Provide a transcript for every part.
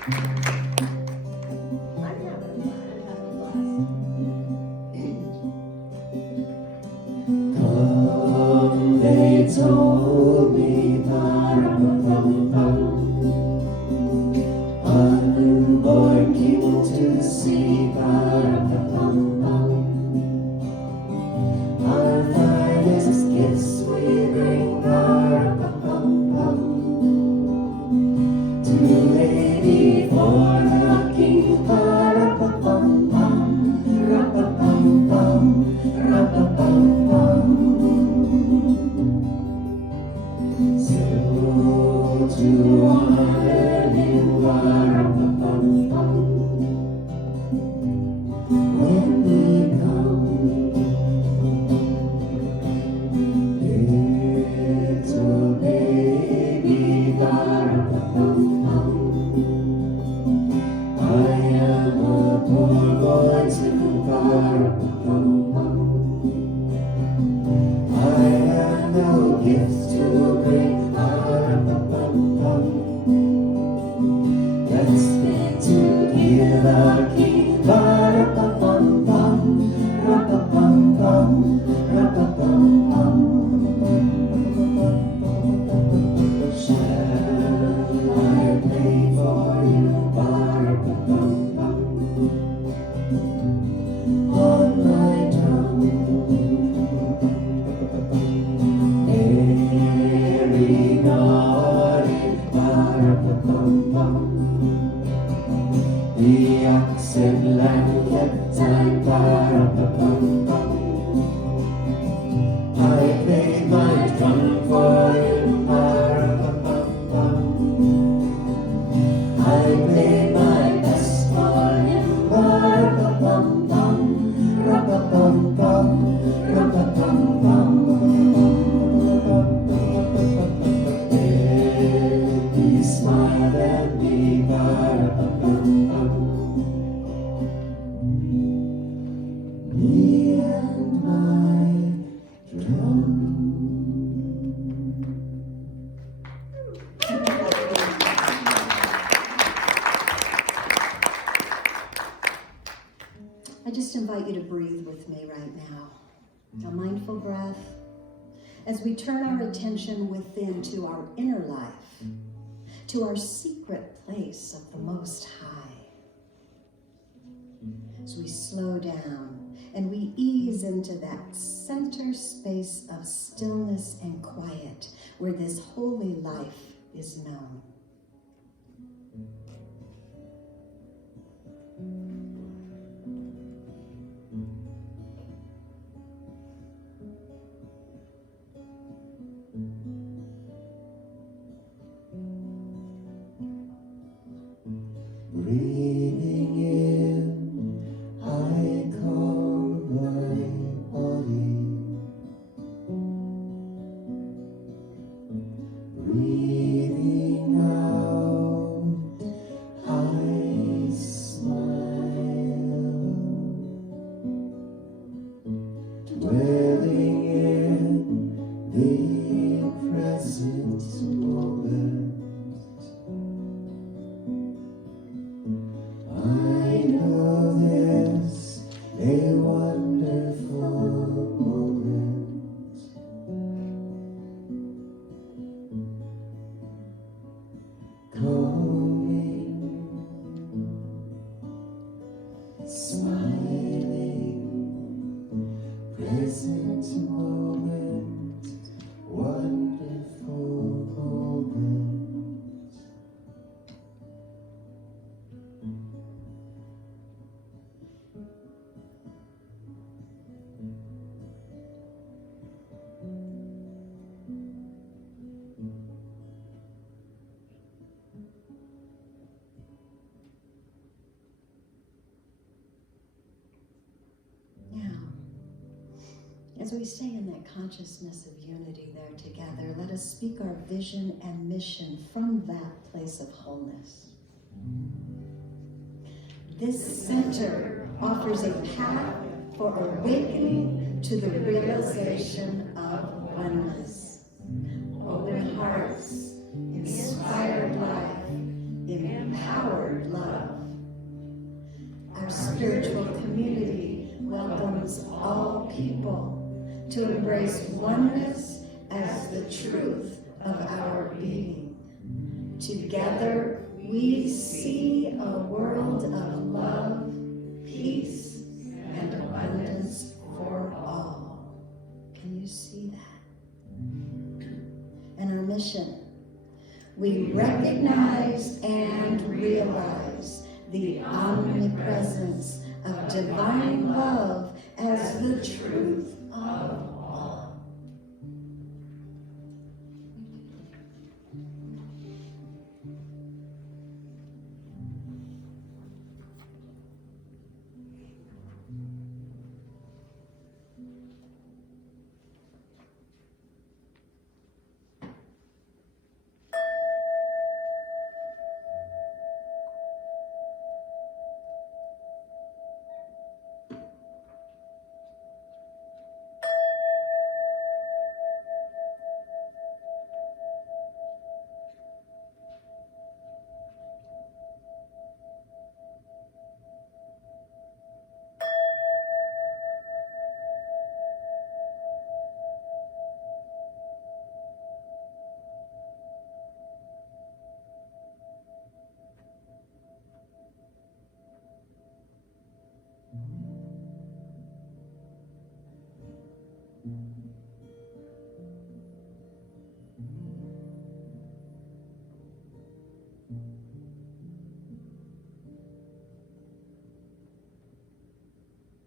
Come, they told me, pa-rum-pum-pum, a newborn king to see, pa-rum-pum-pum. Our finest gifts we bring, pa-rum-pum-pum, to Lady for the King, pa-rum-pum-pum, rum-pum-pum, rum-pum-pum. So to honor him, pa-rum-pum-pum, when we come, little baby, pa-rum-pum-pum, I am a poor boy too, pa-rum-pum-pum, I have no gifts to bring, pa-rum-pum-pum. Let's beg to hear the King, pa-rum-pum-pum, rum-pum-pum-pum, rum-pum-pum-pum. Shall I play for you, pa-rum-pum-pum, on my drum? Mary nodded, pa-rum-pum-pum. The ox and lamb kept time, pa-rum-pum-pum. I played my drum for you, pa-rum-pum-pum. I played my best for him, pa-rum-pum-pum, rum-pum-pum-pum, rum-pum-pum-pum. He smiled at me, pa-rum-pum-pum. Me and my drum. I just invite you to breathe with me right now. A mindful breath as we turn our attention within to our inner life, to our secret place of the Most High. As we slow down and we ease into that center space of stillness and quiet where this holy life is known. Breathing in, I calm my body. Breathing out, I smile. Dwelling in the present moment. I know there's a wonderful moment. Coming, smiling, present moment, wonderful moment. As we stay in that consciousness of unity there together, let us speak our vision and mission from that place of wholeness. This center offers a path for awakening to the realization of oneness. Open hearts, inspired life, empowered spiritual community welcomes all people to embrace oneness as the truth of our being. Together, we see a world of love, peace, and abundance for all. Can you see that? And our mission: we recognize and realize the omnipresence of divine love as the truth of all.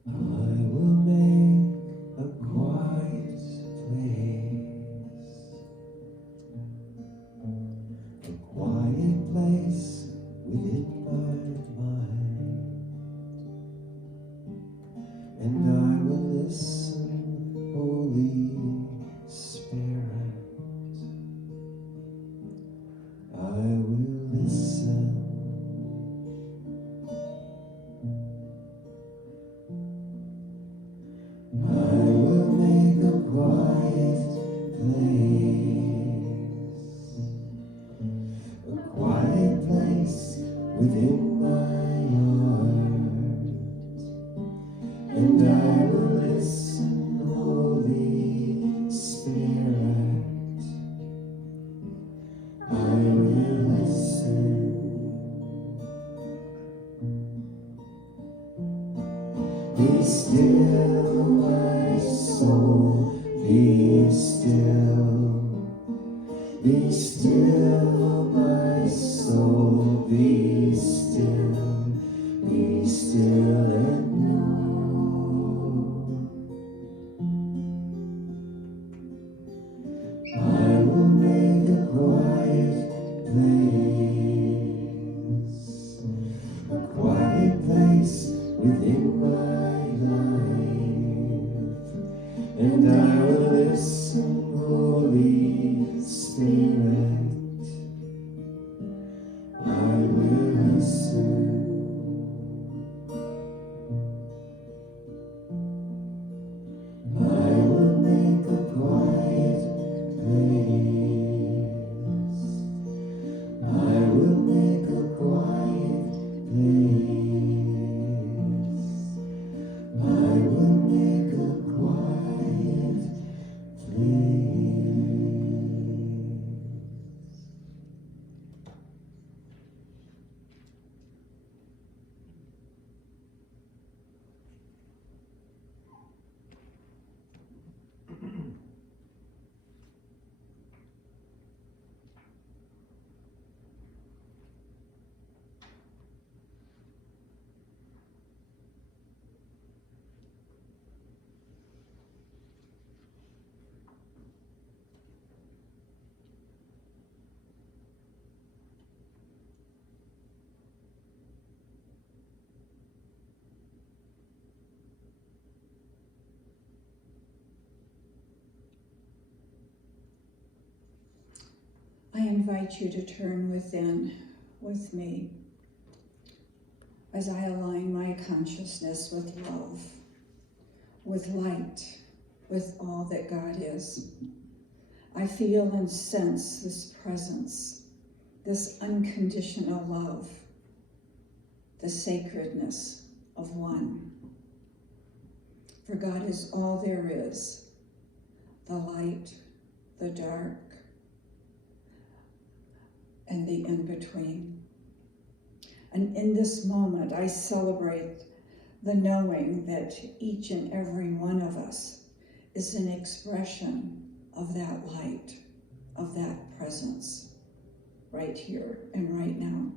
I will make a quiet place within my mind, and I will listen, Holy Spirit. I will listen. I will make a quiet place within my heart, and I will listen, Holy Spirit. I will listen. Be still, my soul, be still. Be still, my soul, be still. Be still and know. I will make a quiet place within my life, and I will listen, Holy Spirit. I will listen. I will make a quiet place. I will make a quiet place. I will make a quiet place. I invite you to turn within with me as I align my consciousness with love, with light, with all that God is. I feel and sense this presence, this unconditional love, the sacredness of one. For God is all there is, the light, the dark, and the in-between. And in this moment, I celebrate the knowing that each and every one of us is an expression of that light, of that presence, right here and right now.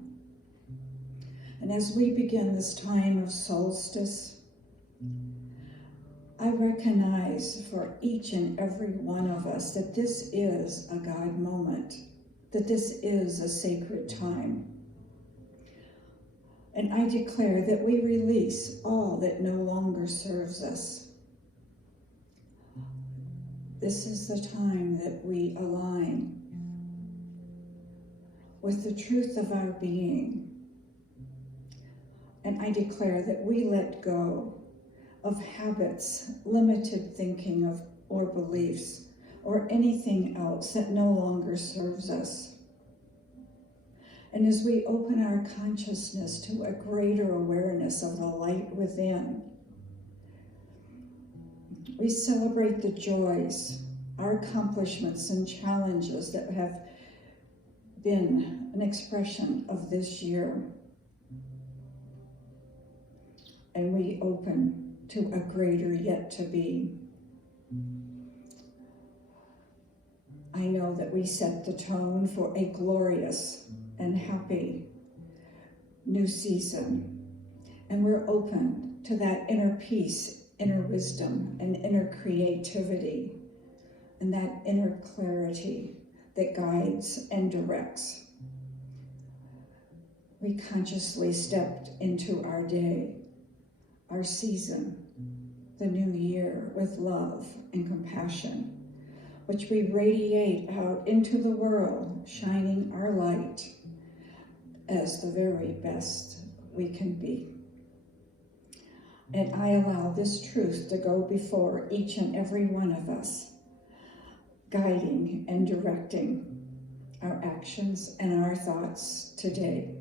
And as we begin this time of solstice, I recognize for each and every one of us that this is a God moment, that this is a sacred time. And I declare that we release all that no longer serves us. This is the time that we align with the truth of our being. And I declare that we let go of habits, limited thinking of or beliefs, or anything else that no longer serves us. And as we open our consciousness to a greater awareness of the light within, we celebrate the joys, our accomplishments and challenges that have been an expression of this year. And we open to a greater yet to be. I know that we set the tone for a glorious and happy new season. And we're open to that inner peace, inner wisdom, and inner creativity, and that inner clarity that guides and directs. We consciously stepped into our day, our season, the new year, with love and compassion, which we radiate out into the world, shining our light as the very best we can be. And I allow this truth to go before each and every one of us, guiding and directing our actions and our thoughts today.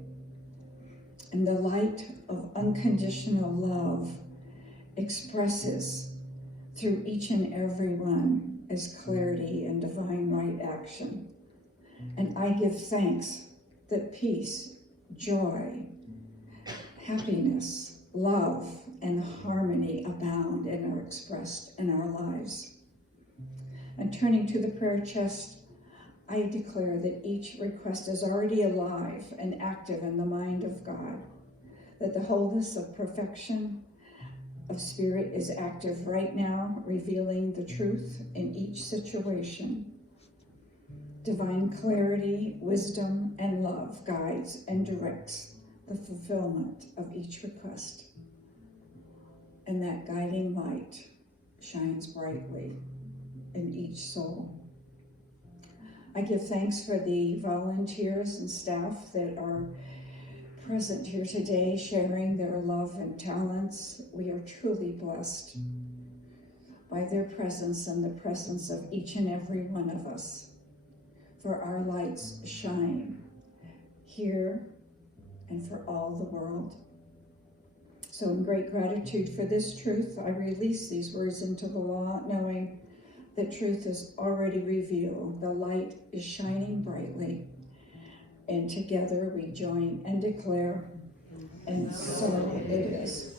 And the light of unconditional love expresses through each and every one as clarity and divine right action. And I give thanks that peace, joy, happiness, love, and harmony abound and are expressed in our lives. And turning to the prayer chest, I declare that each request is already alive and active in the mind of God, that the wholeness of perfection of spirit is active right now, revealing the truth in each situation. Divine clarity, wisdom, and love guides and directs the fulfillment of each request. And that guiding light shines brightly in each soul. I give thanks for the volunteers and staff that are present here today, sharing their love and talents. We are truly blessed by their presence and the presence of each and every one of us. For our lights shine here and for all the world. So in great gratitude for this truth, I release these words into the law, knowing that truth is already revealed. The light is shining brightly, and together we join and declare, and so it is.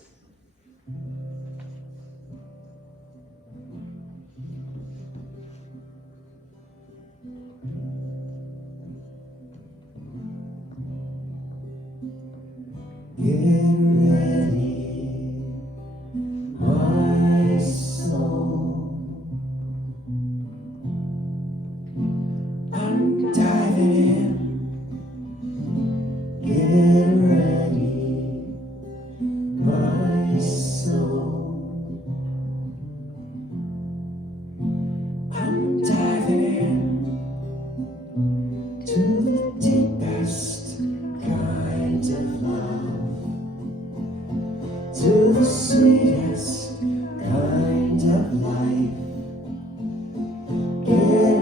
Get ready, my soul. I'm diving in. Get ready, my soul. I'm diving in to the deepest kind of love, to the sweetest kind of life. Get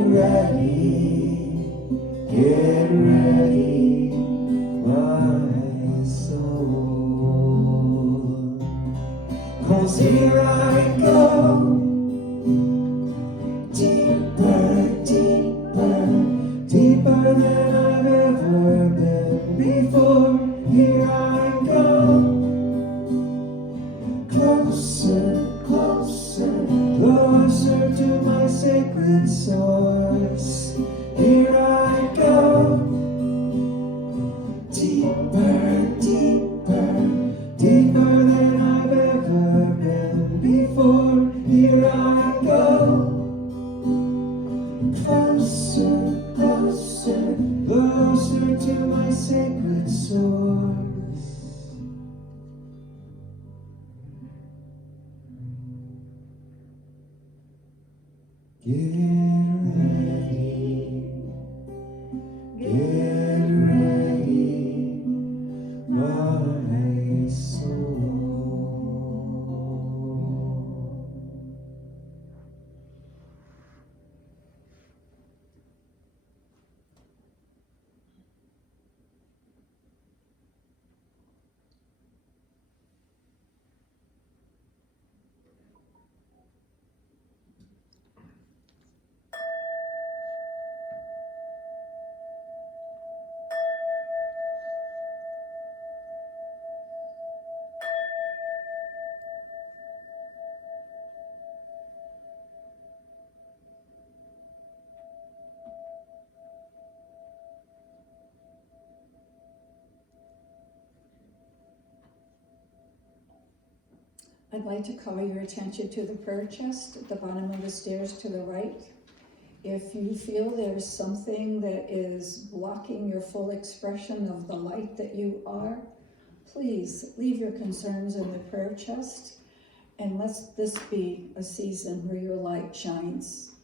ready, my soul. 'cause here I go. Deeper, deeper, deeper than I've ever been before. Here I go. Closer, closer, closer to my sacred source. Here I go. Deeper, deeper, deeper than I've ever been before. Here I go. Closer, closer, closer to my sacred source. Get ready, get ready, my soul. I'd like to call your attention to the prayer chest at the bottom of the stairs to the right. If you feel there's something that is blocking your full expression of the light that you are, please leave your concerns in the prayer chest, and let this be a season where your light shines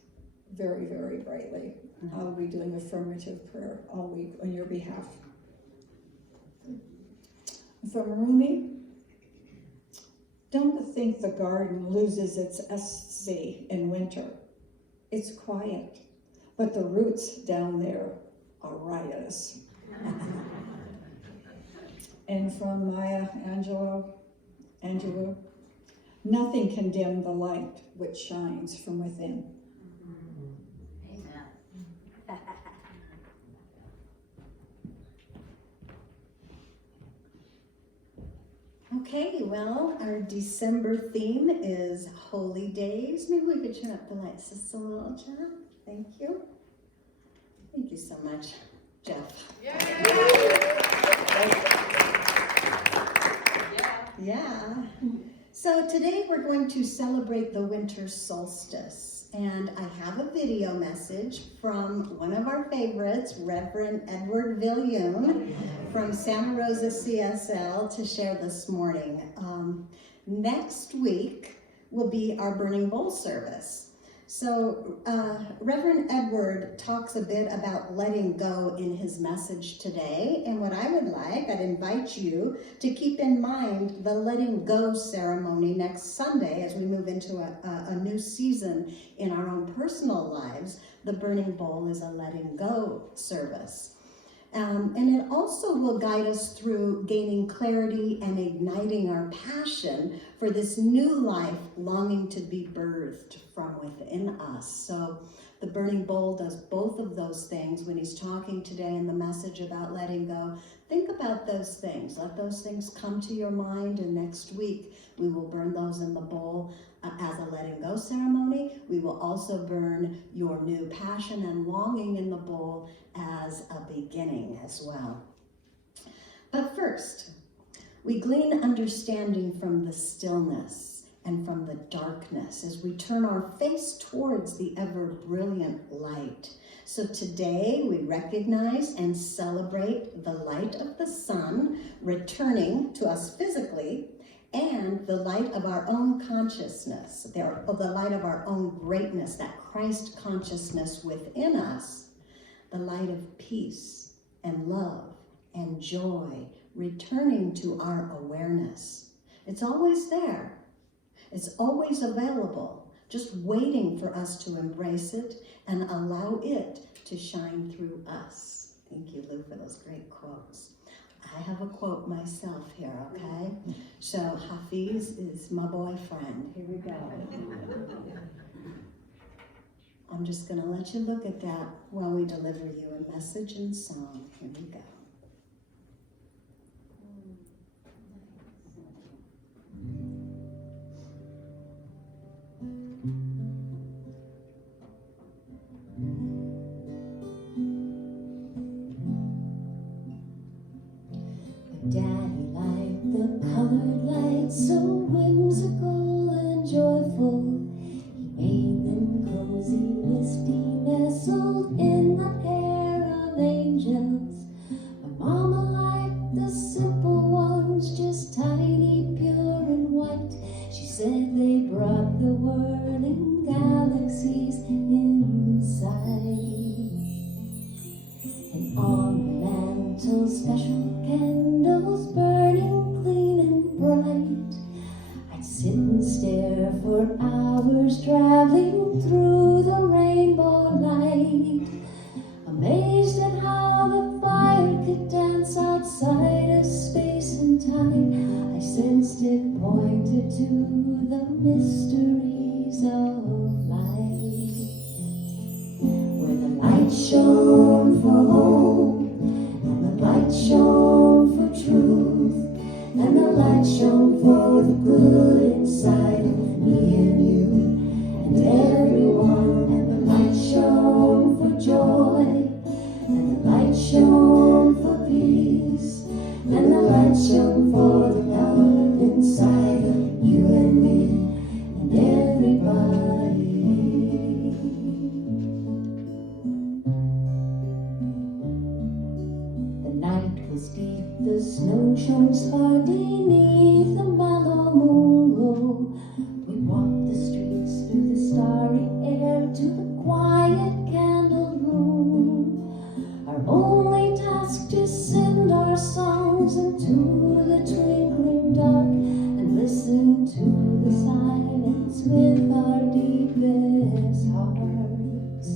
very, very brightly. I'll be doing affirmative prayer all week on your behalf. From Rumi, don't think the garden loses its SC in winter. It's quiet, but the roots down there are riotous. And from Maya Angelou, nothing can dim the light which shines from within. Okay, well, our December theme is Holy Days. Maybe we could turn up the lights just a little, Jeff. Thank you. Thank you so much, Jeff. Yeah. So today we're going to celebrate the winter solstice. And I have a video message from one of our favorites, Reverend Edward Villiam from Santa Rosa CSL to share this morning. Next week will be our Burning Bowl service. So Reverend Edward talks a bit about letting go in his message today. And what I would like, I'd invite you to keep in mind the letting go ceremony next Sunday as we move into a new season in our own personal lives. The Burning Bowl is a letting go service. And it also will guide us through gaining clarity and igniting our passion for this new life longing to be birthed from within us. So the Burning Bowl does both of those things. When he's talking today in the message about letting go, think about those things. Let those things come to your mind, and next week we will burn those in the bowl as a letting go ceremony. We will also burn your new passion and longing in the bowl as a beginning as well. But first, we glean understanding from the stillness and from the darkness as we turn our face towards the ever-brilliant light. So today we recognize and celebrate the light of the sun returning to us physically, and the light of our own consciousness, the light of our own greatness, that Christ consciousness within us, the light of peace and love and joy returning to our awareness. It's always there. It's always available, just waiting for us to embrace it and allow it to shine through us. Thank you, Lou, for those great quotes. I have a quote myself here, okay? So Hafiz is my boyfriend. Here we go. I'm just going to let you look at that while we deliver you a message and song. Here we go. Daddy liked the colored lights, so whimsical and joyful. He made them cozy, misty, nestled in the hair of angels. My mama liked the simple ones, just tiny, pure and white. She said they brought the whirling galaxies inside. And on the mantle, special candles burning clean and bright. I'd sit and stare for hours, traveling through the rainbow light, amazed at how the fire could dance outside of space and time. I sensed it pointed to the mysteries of life, where the light shone for hope, and the light shone for truth, and the light shone for the good inside of me and you and everyone, and the light shone for joy, and the light shone for peace, and the light shone for the love inside of you and me and everybody. The night was deep, the snow shone far beneath the mellow moon glow. We walked the streets through the starry air to the quiet candle room. Our only task to send our songs into the twinkling dark and listen to the silence with our deepest hearts,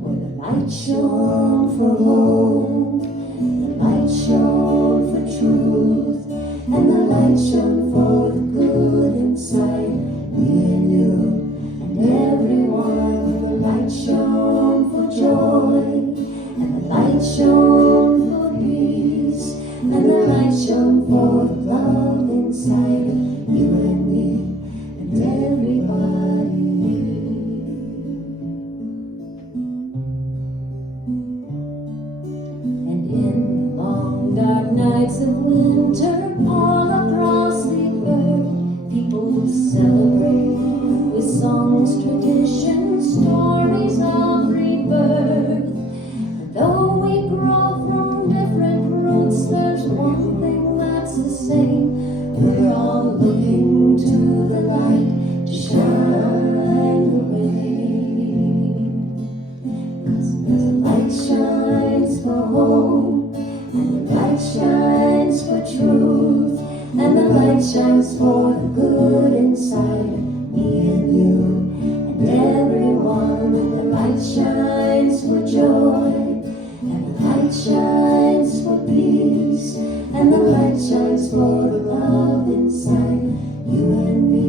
where the light shone for hope, the light shone for truth, and the light shone for the good inside me and you and everyone. The light shone for joy, and the light shone for peace, and the light shone for the love inside of you and me and everybody. And in the long dark nights of winter, all across the earth, people will celebrate with songs, traditions, stories of rebirth. And though we grow from different roots, there's one thing that's the same. We're all looking to the light to shine the way. 'Cause the light shines for hope, and the light shines for truth, and the light shines for the good inside of me and you and everyone. And the light shines for joy, and the light shines for peace, and the light shines for the love inside you and me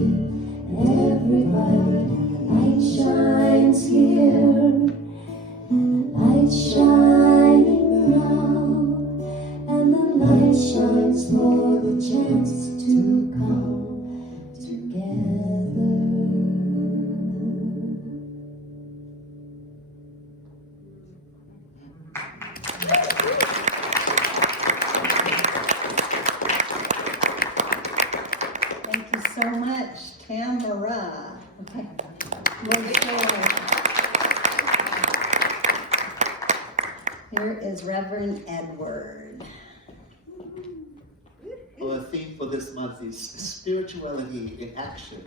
and everybody. And the light shines here, and the light shining now, and the light shines for the chance to come together. Thank you so much, Tamara. Okay. Here is Reverend Edward. Well, the theme for this month is spirituality in action.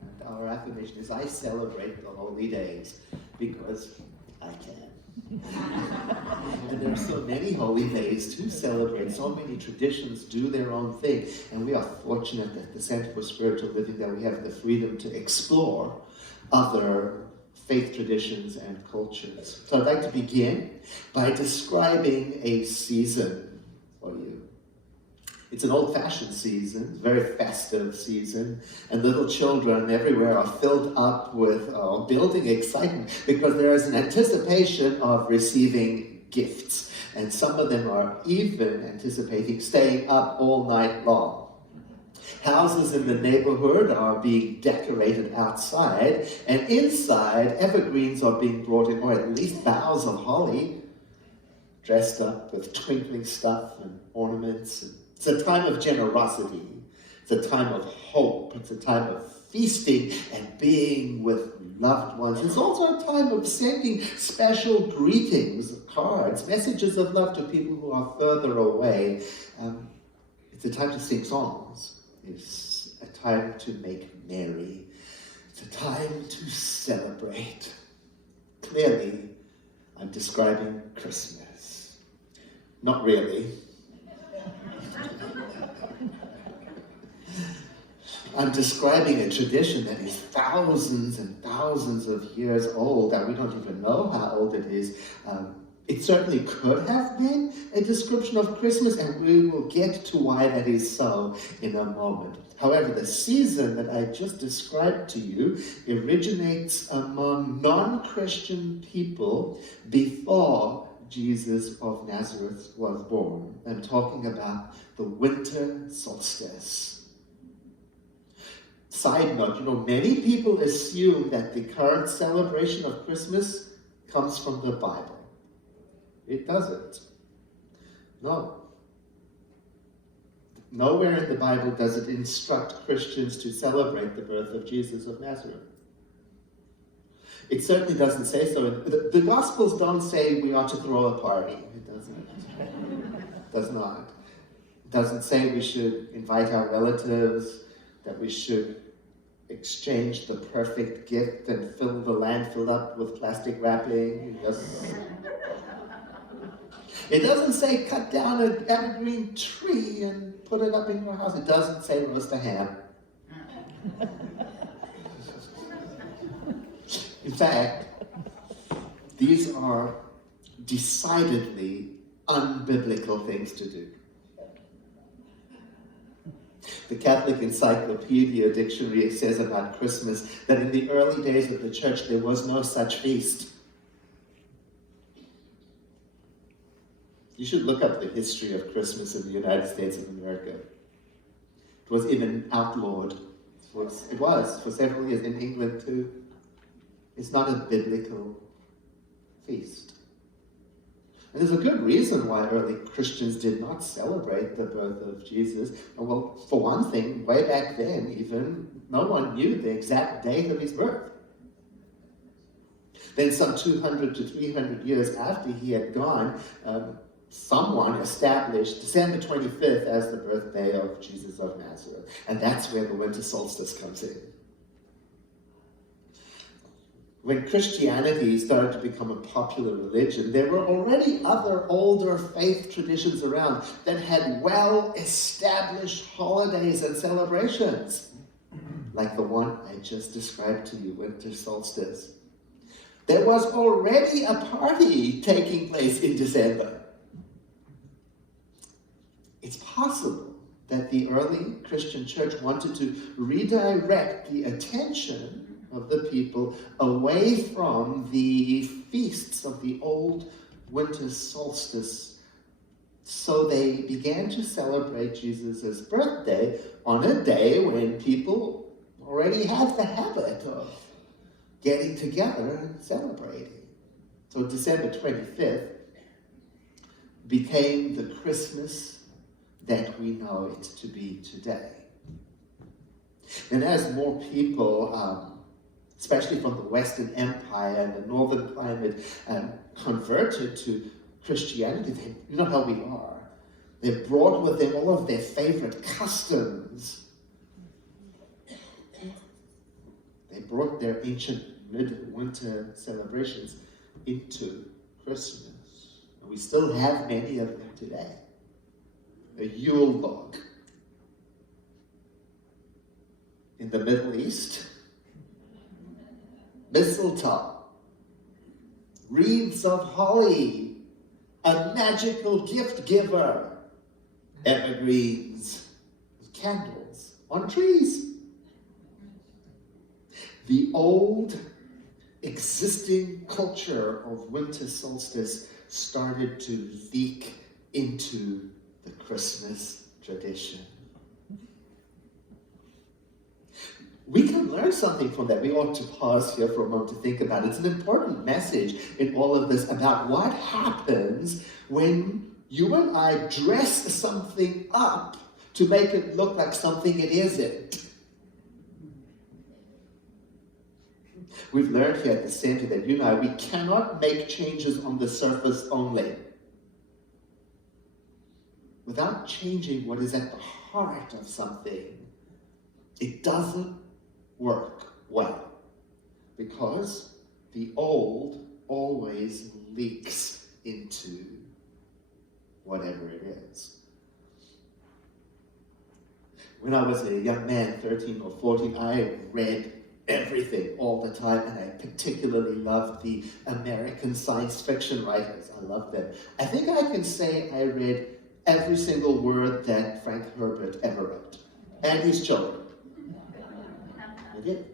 And our affirmation is, I celebrate the holy days because I can. And there are so many holy days to celebrate. So many traditions do their own thing. And we are fortunate at the Center for Spiritual Living that we have the freedom to explore other faith traditions and cultures. So I'd like to begin by describing a season for you. It's an old-fashioned season, very festive season, and little children everywhere are filled up with building excitement because there is an anticipation of receiving gifts. And some of them are even anticipating staying up all night long. Houses in the neighborhood are being decorated outside, and inside, evergreens are being brought in, or at least boughs of holly, dressed up with twinkling stuff and ornaments. It's a time of generosity. It's a time of hope. It's a time of feasting and being with loved ones. It's also a time of sending special greetings, cards, messages of love to people who are further away. It's a time to sing songs. It's a time to make merry. It's a time to celebrate. Clearly, I'm describing Christmas. Not really. I'm describing a tradition that is thousands and thousands of years old, and we don't even know how old it is. It certainly could have been a description of Christmas, and we will get to why that is so in a moment. However, the season that I just described to you originates among non-Christian people before Jesus of Nazareth was born. I'm talking about the winter solstice. Side note, many people assume that the current celebration of Christmas comes from the Bible. It doesn't. No. Nowhere in the Bible does it instruct Christians to celebrate the birth of Jesus of Nazareth. It certainly doesn't say so. The Gospels don't say we ought to throw a party. It doesn't. It does not. It doesn't say we should invite our relatives, that we should exchange the perfect gift and fill the land filled up with plastic wrapping. It doesn't say cut down an evergreen tree and put it up in your house. It doesn't say roast a ham. In fact, these are decidedly unbiblical things to do. The Catholic Encyclopedia Dictionary says about Christmas that in the early days of the church there was no such feast. You should look up the history of Christmas in the United States of America. It was even outlawed. It was for several years in England too. It's not a biblical feast. And there's a good reason why early Christians did not celebrate the birth of Jesus. And well, for one thing, way back then even, no one knew the exact date of his birth. Then some 200 to 300 years after he had gone, someone established December 25th as the birthday of Jesus of Nazareth. And that's where the winter solstice comes in. When Christianity started to become a popular religion, there were already other older faith traditions around that had well-established holidays and celebrations, like the one I just described to you, winter solstice. There was already a party taking place in December. It's possible that the early Christian church wanted to redirect the attention of the people away from the feasts of the old winter solstice. So they began to celebrate Jesus' birthday on a day when people already had the habit of getting together and celebrating. So December 25th became the Christmas that we know it to be today. And as more people, especially from the Western Empire and the Northern climate, converted to Christianity, you know how we are. They brought with them all of their favorite customs. They brought their ancient midwinter celebrations into Christmas. And we still have many of them today. A Yule log. In the Middle East, mistletoe, wreaths of holly, a magical gift giver. evergreens, candles on trees. The old existing culture of winter solstice started to leak into the Christmas tradition. We can learn something from that. We ought to pause here for a moment to think about it. It's an important message in all of this about what happens when you and I dress something up to make it look like something it isn't. We've learned here at the center that you and I, we cannot make changes on the surface only. Without changing what is at the heart of something, it doesn't work well. Because the old always leaks into whatever it is. When I was a young man, 13 or 14, I read everything all the time, and I particularly loved the American science fiction writers. I loved them. I think I can say I read every single word that Frank Herbert ever wrote, and his children. I did.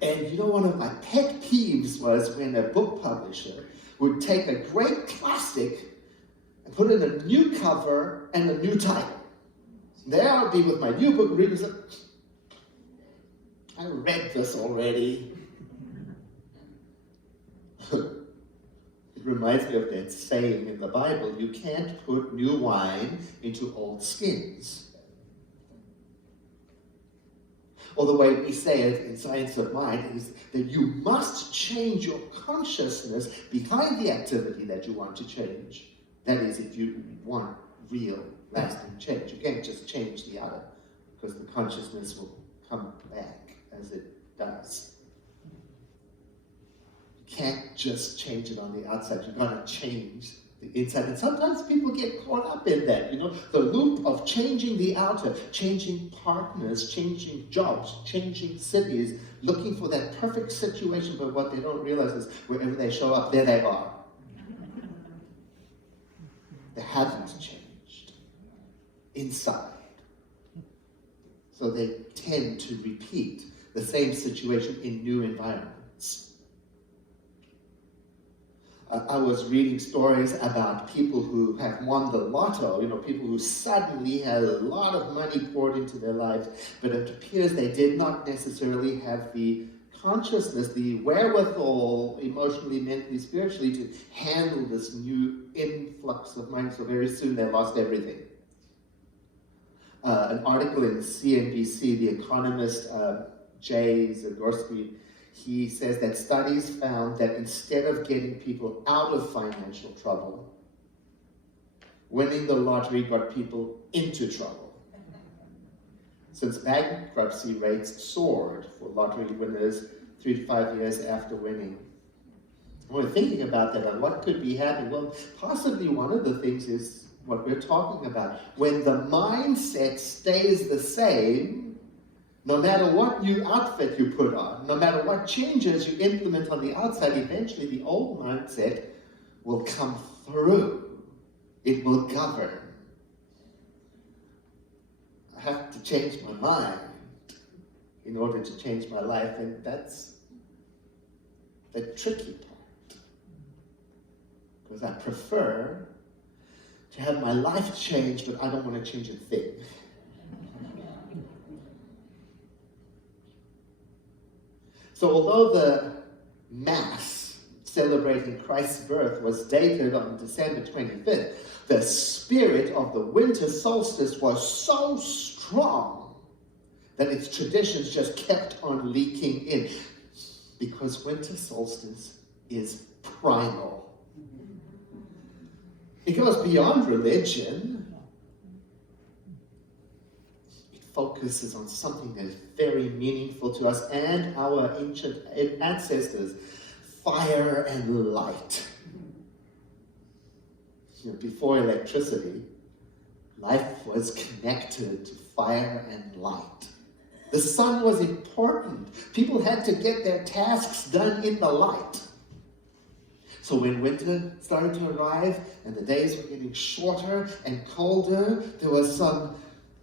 And you know, one of my pet peeves was when a book publisher would take a great classic and put in a new cover and a new title. There I would be with my new book, readers. I read this already. It reminds me of that saying in the Bible, you can't put new wine into old skins. Or the way we say it in Science of Mind is that you must change your consciousness behind the activity that you want to change. That is, if you want real, lasting change. You can't just change the outer, because the consciousness will come back as it does. You can't just change it on the outside. You've got to change the inside. And sometimes people get caught up in that, you know, the loop of changing the outer, changing partners, changing jobs, changing cities, looking for that perfect situation, but what they don't realize is wherever they show up, there they are. They haven't changed inside. So they tend to repeat the same situation in new environments. I was reading stories about people who have won the lotto, you know, people who suddenly had a lot of money poured into their lives, but it appears they did not necessarily have the consciousness, the wherewithal, emotionally, mentally, spiritually, to handle this new influx of money, so very soon they lost everything. An article in CNBC, the economist Jay Zagorsky, he says that studies found that instead of getting people out of financial trouble, winning the lottery got people into trouble. Since bankruptcy rates soared for lottery winners 3 to 5 years after winning. We're thinking about that and what could be happening. Well, possibly one of the things is what we're talking about. When the mindset stays the same, no matter what new outfit you put on, no matter what changes you implement on the outside, eventually the old mindset will come through. It will govern. I have to change my mind in order to change my life, and that's the tricky part. Because I prefer to have my life change, but I don't want to change a thing. So although the Mass celebrating Christ's birth was dated on December 25th, the spirit of the winter solstice was so strong that its traditions just kept on leaking in. Because winter solstice is primal. It goes beyond religion. Focuses on something that is very meaningful to us and our ancient ancestors, fire and light. You know, before electricity, life was connected to fire and light. The sun was important. People had to get their tasks done in the light. So when winter started to arrive and the days were getting shorter and colder, there was some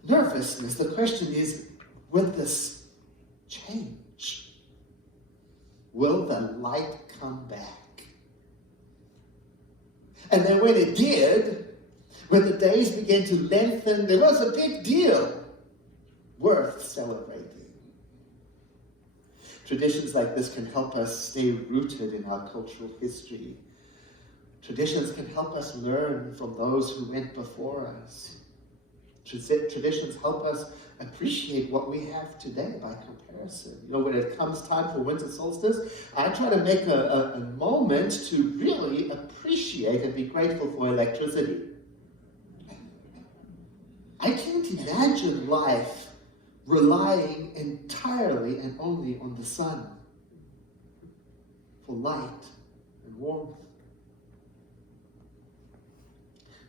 nervousness. The question is, will this change? Will the light come back? And then when it did, when the days began to lengthen, there was a big deal worth celebrating. Traditions like this can help us stay rooted in our cultural history. Traditions can help us learn from those who went before us. Traditions help us appreciate what we have today by comparison. You know, when it comes time for winter solstice, I try to make a moment to really appreciate and be grateful for electricity. I can't imagine life relying entirely and only on the sun for light and warmth.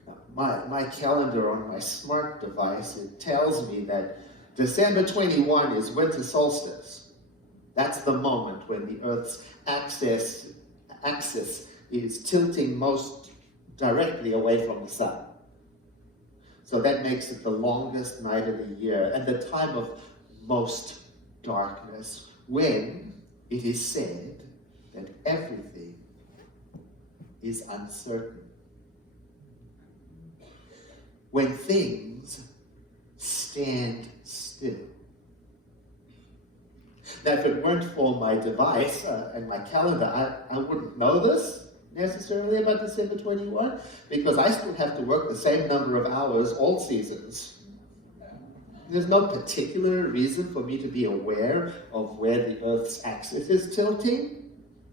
Now, my calendar on my smart device, it tells me that December 21 is winter solstice. That's the moment when the Earth's axis is tilting most directly away from the sun. So that makes it the longest night of the year and the time of most darkness, when it is said that everything is uncertain. When things stand still. Now, if it weren't for my device and my calendar, I wouldn't know this necessarily about December 21, because I still have to work the same number of hours all seasons. There's no particular reason for me to be aware of where the Earth's axis is tilting.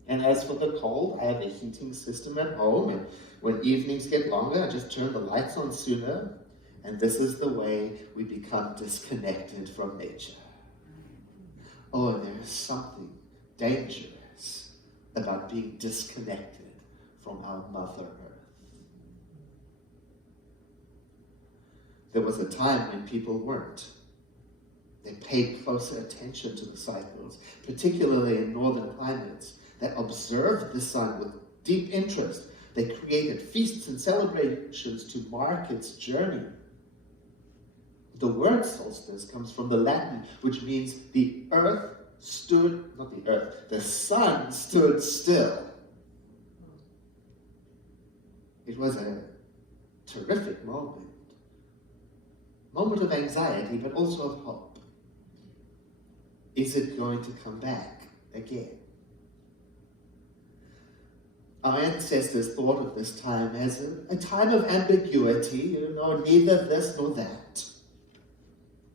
And as for the cold, I have a heating system at home, and when evenings get longer, I just turn the lights on sooner. And this is the way we become disconnected from nature. Oh, there is something dangerous about being disconnected from our Mother Earth. There was a time when people weren't. They paid closer attention to the cycles, particularly in northern climates, that observed the sun with deep interest. They created feasts and celebrations to mark its journey. The word solstice comes from the Latin, which means the sun stood still. It was a terrific moment of anxiety, but also of hope. Is it going to come back again? Our ancestors thought of this time as a time of ambiguity, neither this nor that.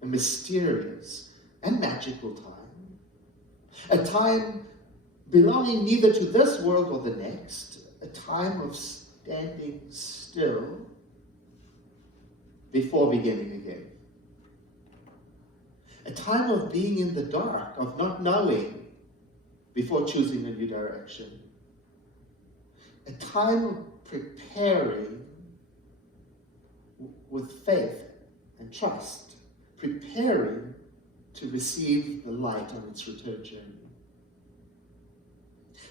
A mysterious and magical time. A time belonging neither to this world or the next. A time of standing still before beginning again. A time of being in the dark, of not knowing before choosing a new direction. A time of preparing with faith and trust. Preparing to receive the light on its return journey.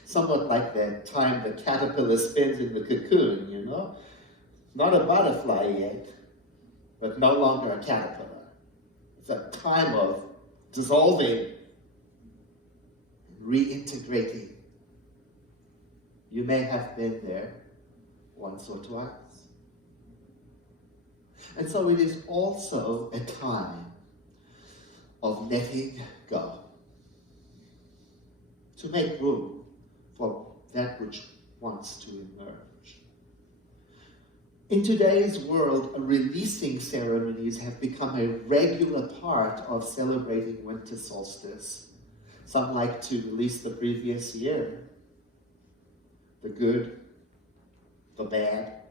Somewhat like that time the caterpillar spends in the cocoon, Not a butterfly yet, but no longer a caterpillar. It's a time of dissolving, reintegrating. You may have been there once or twice. And so it is also a time of letting go, to make room for that which wants to emerge. In today's world, releasing ceremonies have become a regular part of celebrating winter solstice. Some like to release the previous year, the good, the bad,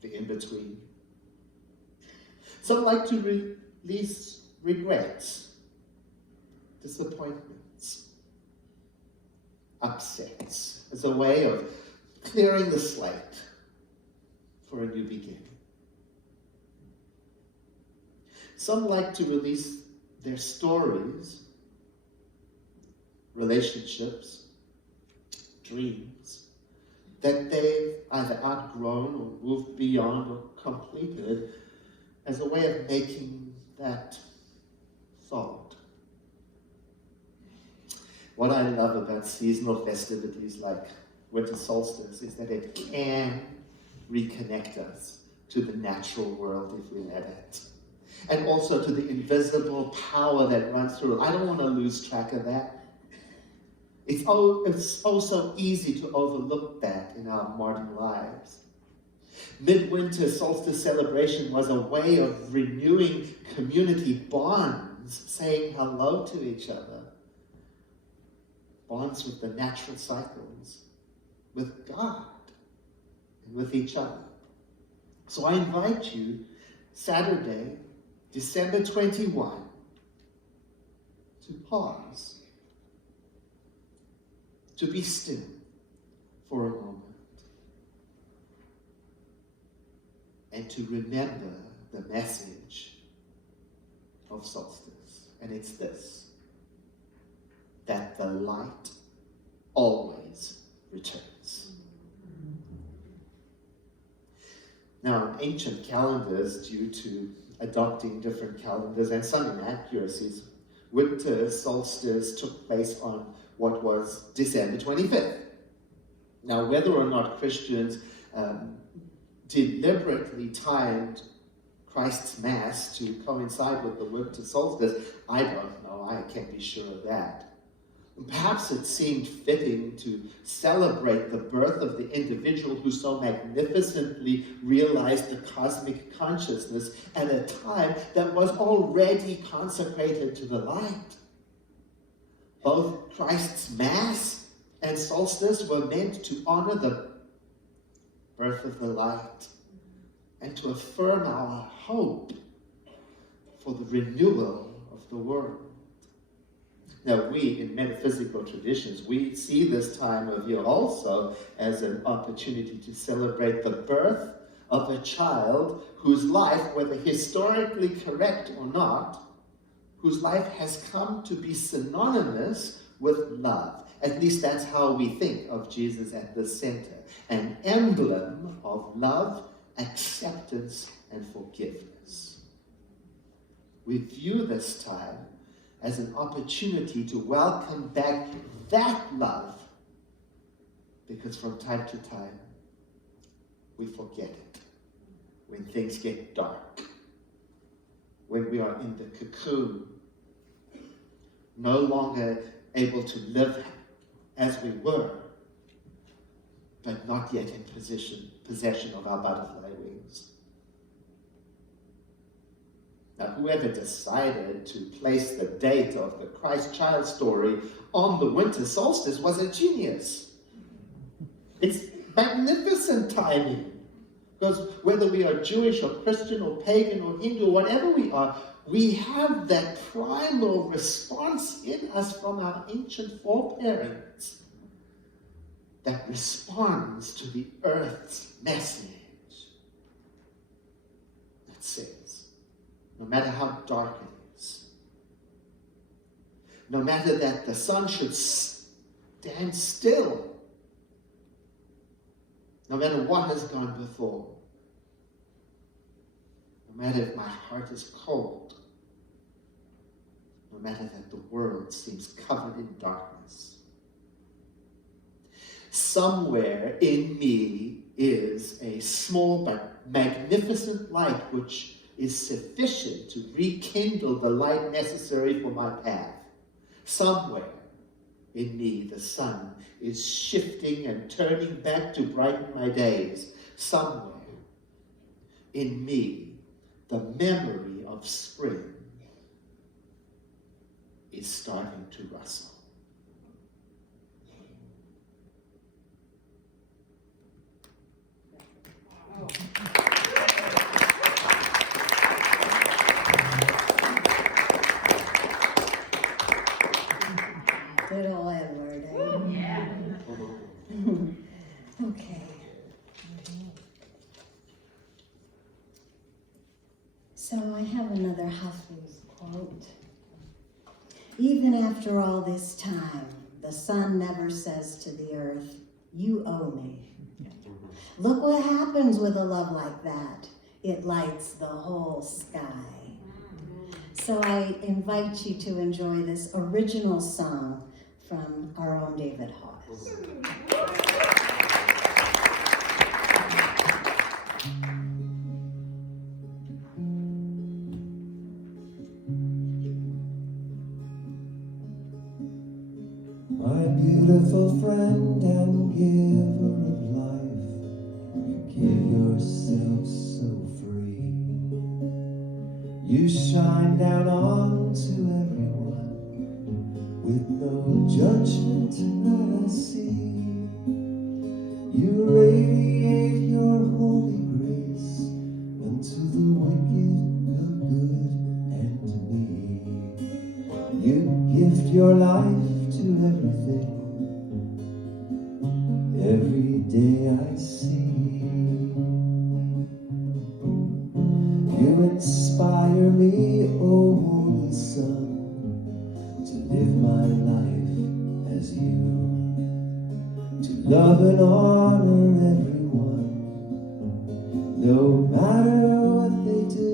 the in-between. Some like to release regrets, disappointments, upsets, as a way of clearing the slate for a new beginning. Some like to release their stories, relationships, dreams that they've either outgrown or moved beyond or completed as a way of making that solid. What I love about seasonal festivities like winter solstice is that it can reconnect us to the natural world if we let it. And also to the invisible power that runs through it. I don't want to lose track of that. It's so easy to overlook that in our modern lives. Midwinter solstice celebration was a way of renewing community bonds, saying hello to each other. Bonds with the natural cycles, with God, and with each other. So I invite you, Saturday, December 21, to pause, to be still for a moment, and to remember the message of solstice. And it's this, that the light always returns. Now, ancient calendars, due to adopting different calendars and some inaccuracies, winter solstice took place on what was December 25th. Now, whether or not Christians deliberately timed Christ's Mass to coincide with the winter solstice, I don't know. I can't be sure of that. Perhaps it seemed fitting to celebrate the birth of the individual who so magnificently realized the cosmic consciousness at a time that was already consecrated to the light. Both Christ's Mass and solstice were meant to honor the birth of the light and to affirm our hope for the renewal of the world. Now, we, in metaphysical traditions, we see this time of year also as an opportunity to celebrate the birth of a child whose life, whether historically correct or not, whose life has come to be synonymous with love. At least that's how we think of Jesus at the center. An emblem of love, acceptance, and forgiveness. We view this time as an opportunity to welcome back that love, because from time to time we forget it. When things get dark, when we are in the cocoon, no longer able to live as we were, but not yet in possession of our butterfly wings. Now, whoever decided to place the date of the Christ child story on the winter solstice was a genius. It's magnificent timing. Because whether we are Jewish or Christian or pagan or Hindu, whatever we are, we have that primal response in us from our ancient foreparents that responds to the earth's message that says, no matter how dark it is, no matter that the sun should stand still, no matter what has gone before, no matter if my heart is cold, no matter that the world seems covered in darkness, somewhere in me is a small but magnificent light which is sufficient to rekindle the light necessary for my path. Somewhere in me, the sun is shifting and turning back to brighten my days. Somewhere in me, the memory of spring is starting to rustle. Good old Edward, eh? Yeah. Okay. So I have another Hafiz quote. Even after all this time, the sun never says to the earth, "You owe me." Look what happens with a love like that. It lights the whole sky. So I invite you to enjoy this original song from our own David Hawes. My beautiful friend and giver of life, you give yourself so free. You shine down onto everyone with no judgment that I see. You radiate your holy grace unto the wicked, the good, and me. You gift your life to everything, every day I see. You inspire me, O Holy Son, to live my life as you, to love and honor everyone, no matter what they do,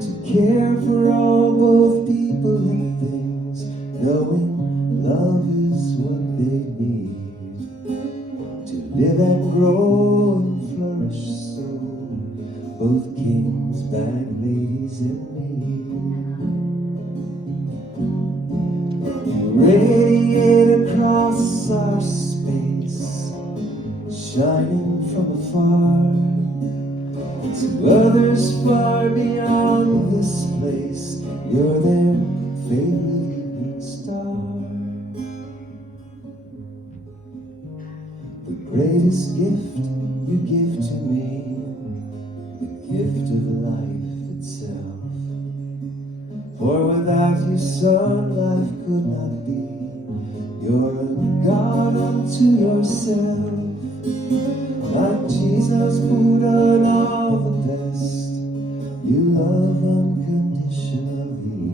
to care for all, both people and things, knowing love is what they need, to live and grow and flourish so, both kings, bad ladies, and me. You radiate across our space, shining from afar, to others far beyond this place. You're their favorite evening star. The greatest gift you give to me, the gift of life itself. For without you, son, life could not be. You're a God unto yourself, like Jesus, Buddha, and all the best. You love unconditionally.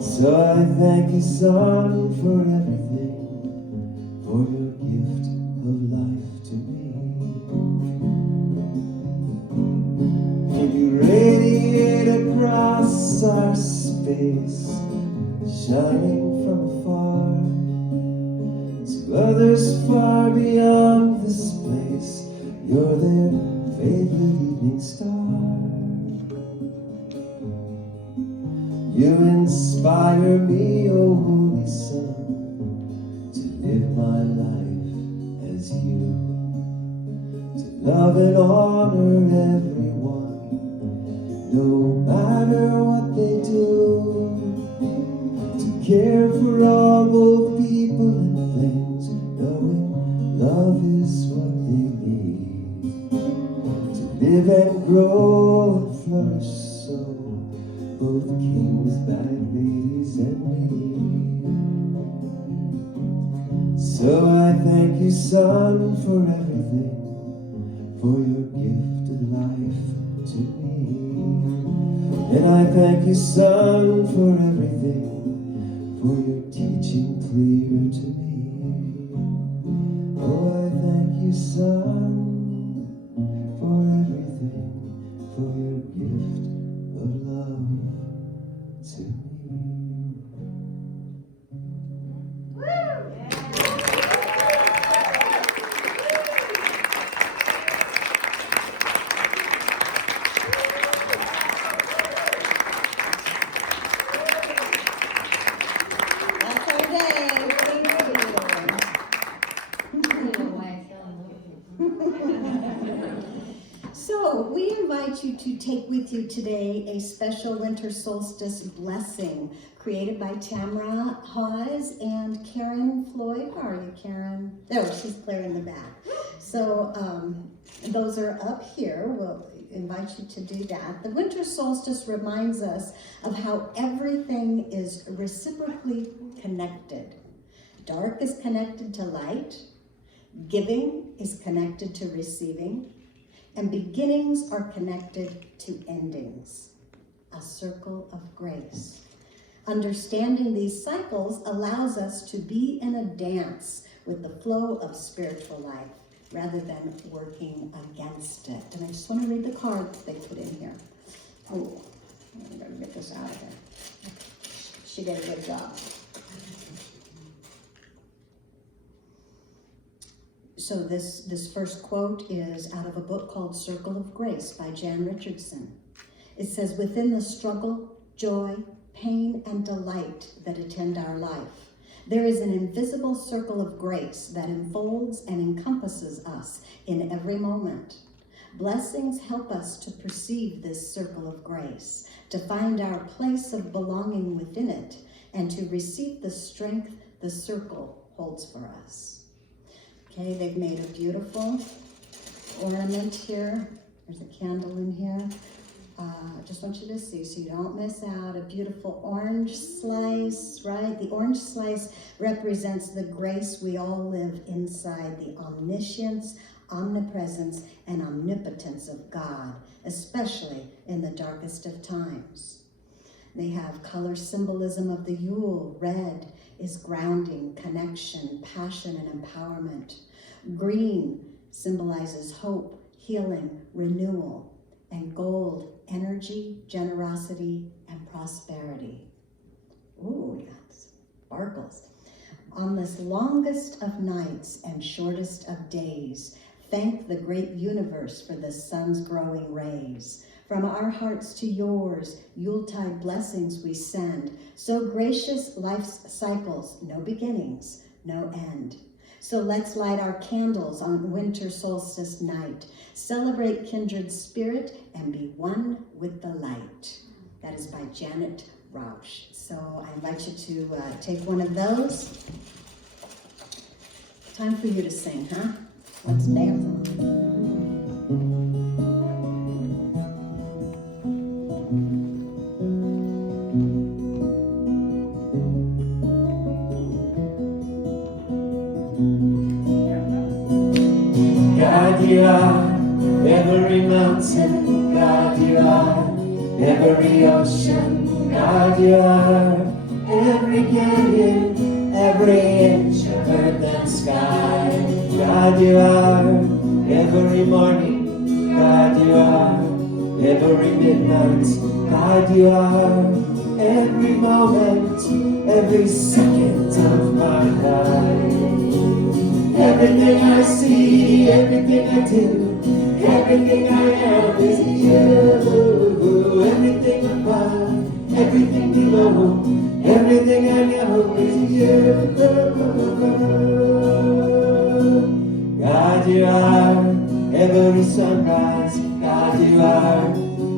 So I thank you, son, for everything, for your gift of life to me. You radiate across our space, shining from afar, to others far beyond this place. You're their favorite evening star. You inspire me, O Holy Son, to live my life as you, to love and honor everyone, no matter what they do, to care for all, both people and things, knowing love is what they need, to live and grow and flourish so, both kings, bad ladies, and me. So I thank you, son, for everything, for your gift of life to me. And I thank you, son, for everything, for your teaching clear to me. Oh, I thank you, son, for everything, for your gift of love to me. That's our day. So we invite you to take with you today a special winter solstice blessing created by Tamara Hawes and Karen Floyd. Where are you, Karen? There, she's clear in the back. So those are up here. We'll invite you to do that. The winter solstice reminds us of how everything is reciprocally connected. Dark is connected to light. Giving is connected to receiving. And beginnings are connected to endings, a circle of grace. Understanding these cycles allows us to be in a dance with the flow of spiritual life rather than working against it. And I just want to read the card they put in here. Oh, I gotta get this out of here. She did a good job. So this first quote is out of a book called Circle of Grace by Jan Richardson. It says, within the struggle, joy, pain, and delight that attend our life, there is an invisible circle of grace that enfolds and encompasses us in every moment. Blessings help us to perceive this circle of grace, to find our place of belonging within it, and to receive the strength the circle holds for us. Okay, they've made a beautiful ornament here. There's a candle in here. I just want you to see so you don't miss out. A beautiful orange slice, right? The orange slice represents the grace we all live inside, the omniscience, omnipresence, and omnipotence of God, especially in the darkest of times. They have color symbolism of the Yule. Red is grounding, connection, passion, and empowerment. Green symbolizes hope, healing, renewal. And gold, energy, generosity, and prosperity. Ooh, you got sparkles. On this longest of nights and shortest of days, thank the great universe for the sun's growing rays. From our hearts to yours, Yuletide blessings we send. So gracious life's cycles, no beginnings, no end. So let's light our candles on winter solstice night. Celebrate kindred spirit and be one with the light. That is by Janet Rausch. So I invite you to take one of those. Time for you to sing, huh? Let's dance on. God, you are every mountain. God, you are every ocean. God, you are every canyon, every inch of earth and sky. God, you are every morning. God, you are every midnight. God, you are every moment, every second of my life. Everything I see, everything I do, everything I am is you. Everything above, everything below, everything I know is you. God, you are every sunrise. God, you are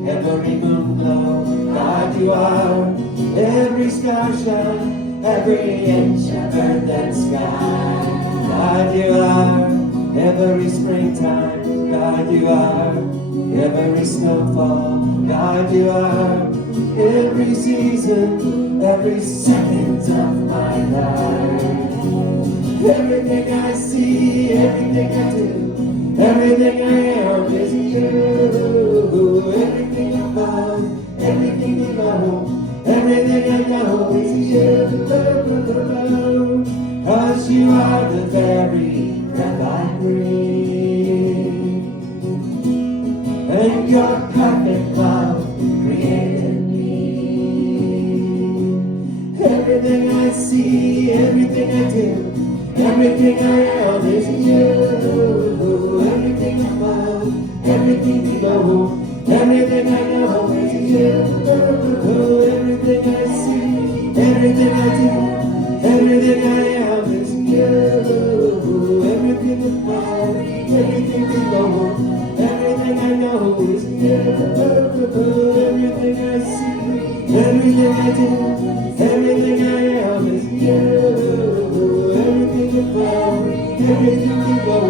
every moon glow. God, you are every star shine, every inch of earth and sky. God, you are every springtime. God, you are every snowfall. God, you are every season, every second of my life. Everything I see, everything I do, everything I am is you. Everything above, everything below, everything I know is you. 'Cause you are the very breath I breathe, and your perfect love created me. Everything I see, everything I do, everything I am is you. Everything above, everything below, everything I know is you. Everything I see, everything I do, everything I am is you. Everything above, everything below, everything I know is you. Everything I see, everything I do, everything I am is you. Everything above, everything below,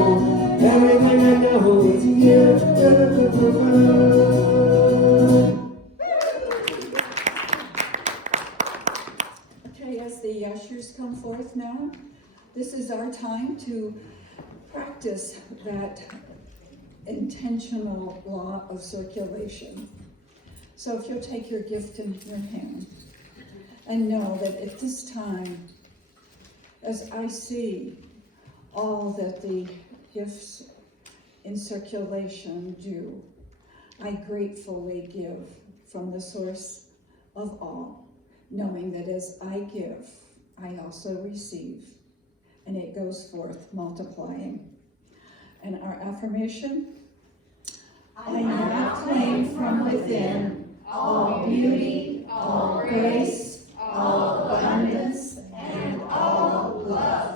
everything I know is you. Okay, as the ushers come forth now, this is our time to practice that intentional law of circulation. So if you'll take your gift in your hand and know that at this time, as I see all that the gifts in circulation do. I gratefully give from the source of all, knowing that as I give, I also receive, and it goes forth multiplying. And our affirmation, I now claim from within all beauty, all grace, all abundance, and all love.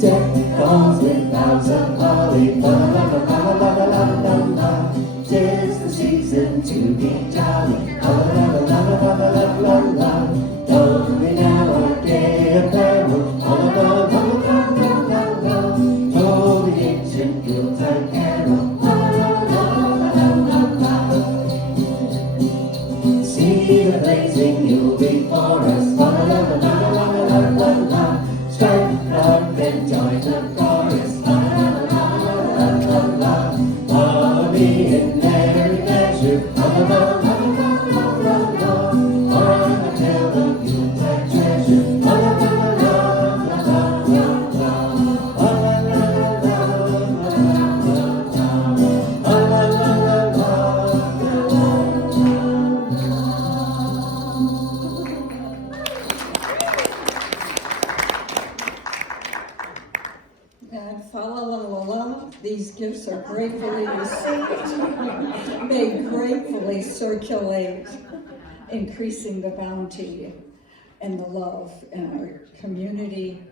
Deck calls with boughs of holly, la la la la la la la la. 'Tis the season to be jolly, la la la la la la la la la. Don't we now our gay apparel, la la la la la la la la. Toll the ancient Yuletide carol, la la la la la la la. See the blazing Yule before us, la la la la la la la la. Strike up and join the chorus, la la la la la la la. Harmony in merry measure, la la la la la la la. On the hill of Yuletide treasure, la la la la la la la la. La la la la la la la And fa la la la la, these gifts are gratefully received. They gratefully circulate, increasing the bounty and the love in our community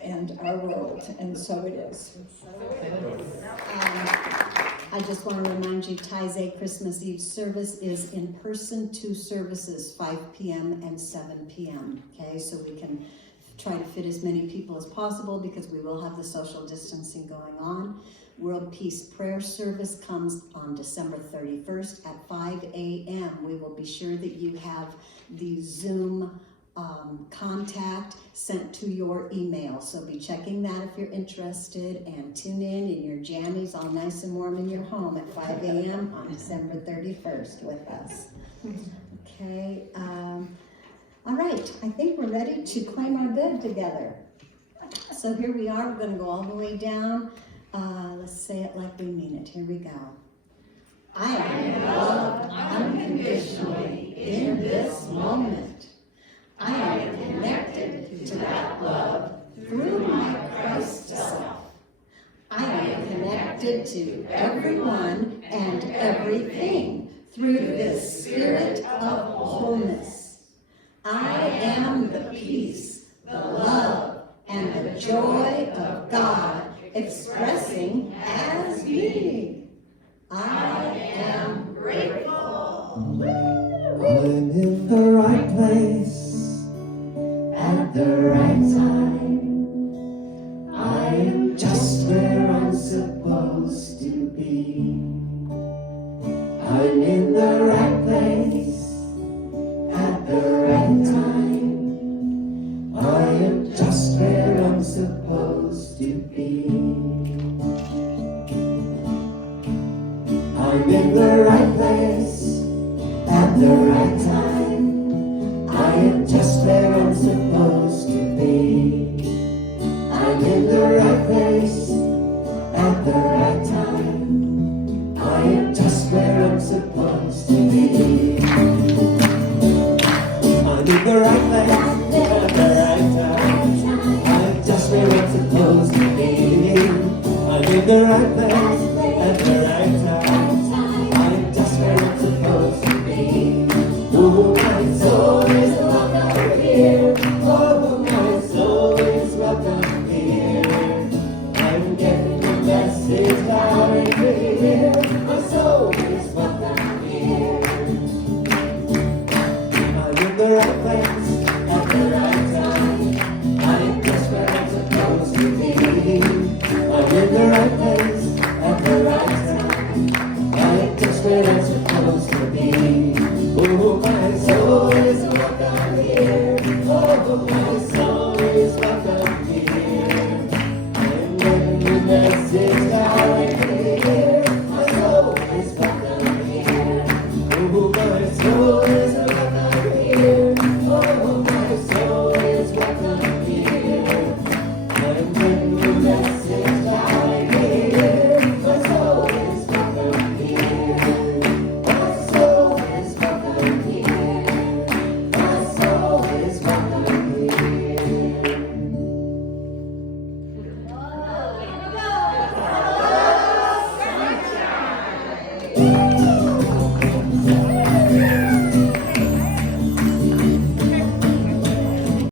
and our world, and so it is. I just want to remind you, Taizé Christmas Eve service is in person, 2 services, 5 p.m. and 7 p.m. Okay, so we can try to fit as many people as possible because we will have the social distancing going on. World Peace Prayer Service comes on December 31st at 5 a.m. We will be sure that you have the Zoom contact sent to your email. So be checking that if you're interested, and tune in your jammies all nice and warm in your home at 5 a.m. on December 31st with us. Okay, all right, I think we're ready to claim our good together. So here we are, we're going to go all the way down. Let's say it like we mean it. Here we go. I am loved unconditionally in this moment. I am connected to that love through my Christ self. I am connected to everyone and everything through this spirit of wholeness. I am the peace, the love, and the joy of God expressing as being. I am grateful. I'm in the right place at the right time. I am just where I'm supposed to be. I'm in the right place at the right time. I am just where I'm supposed to be. I'm in the right place at the right time. I am just where I'm supposed to be. I'm in the right place at the right time. I am just where I'm supposed to be. I'm in the right place at the right time. I'm just where I'm supposed to be. I'm in the right place at the right time. I'm just where I'm supposed to be. Oh, my soul is welcome here. Oh, my soul is welcome here. I'm getting the message loud and clear. My soul